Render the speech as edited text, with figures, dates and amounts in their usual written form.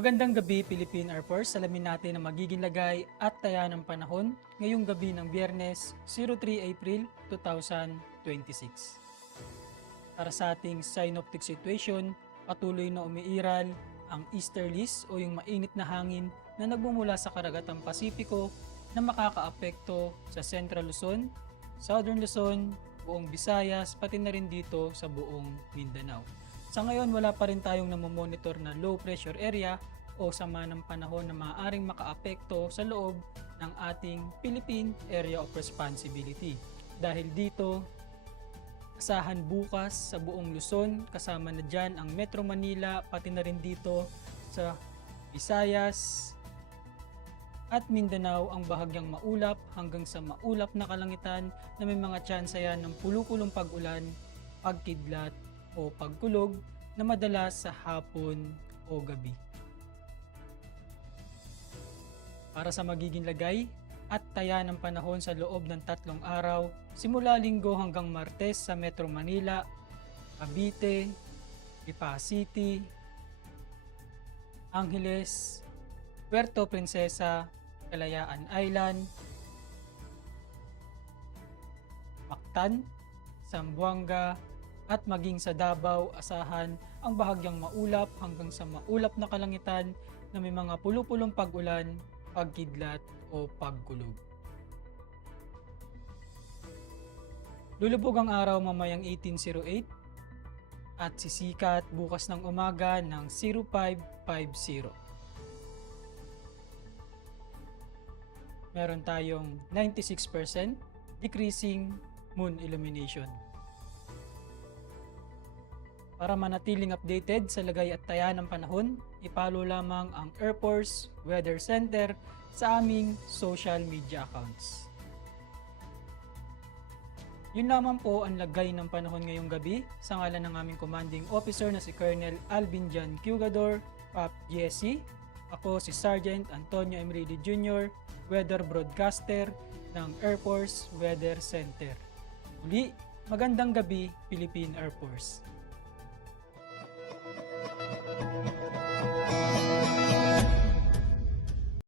Magandang gabi, Philippine Air Force. Alamin natin ang magiging lagay at taya ng panahon ngayong gabi ng Biyernes, 03 April 2026. Para sa ating synoptic situation, patuloy na umiiral ang easterlies o yung mainit na hangin na nagmumula sa karagatang Pasipiko na makakaapekto sa Central Luzon, Southern Luzon, buong Visayas, pati na rin dito sa buong Mindanao. Sa ngayon, wala pa rin tayong namomonitor na low pressure area o sama ng panahon na maaaring makaapekto sa loob ng ating Philippine Area of Responsibility. Dahil dito, asahan bukas sa buong Luzon, kasama na dyan ang Metro Manila, pati na rin dito sa Visayas at Mindanao ang bahagyang maulap hanggang sa maulap na kalangitan na may mga tsansa yan ng pulukulong pag-ulan, pagkidlat, o pagkulog na madalas sa hapon o gabi. Para sa magiging lagay at taya ng panahon sa loob ng 3 araw, simula Linggo hanggang Martes sa Metro Manila, Cavite, Lipa City, Angeles, Puerto Princesa, Kalayaan Island, Mactan, Zamboanga, at maging sa Davao, asahan ang bahagyang maulap hanggang sa maulap na kalangitan na may mga pulupulong pag-ulan, pagkidlat o pagkulog. Lulubog ang araw mamayang 18:08 at sisikat bukas ng umaga ng 05:50. Meron tayong 96% decreasing moon illumination. Para manatiling updated sa lagay at taya ng panahon, ipalo lamang ang Air Force Weather Center sa aming social media accounts. Yun lamang po ang lagay ng panahon ngayong gabi sa ngalan ng aming commanding officer na si Colonel Alvin Jan Cugador, PAP GSC. Ako si Sergeant Antonio Emridi Jr., Weather Broadcaster ng Air Force Weather Center. Muli, magandang gabi, Philippine Air Force.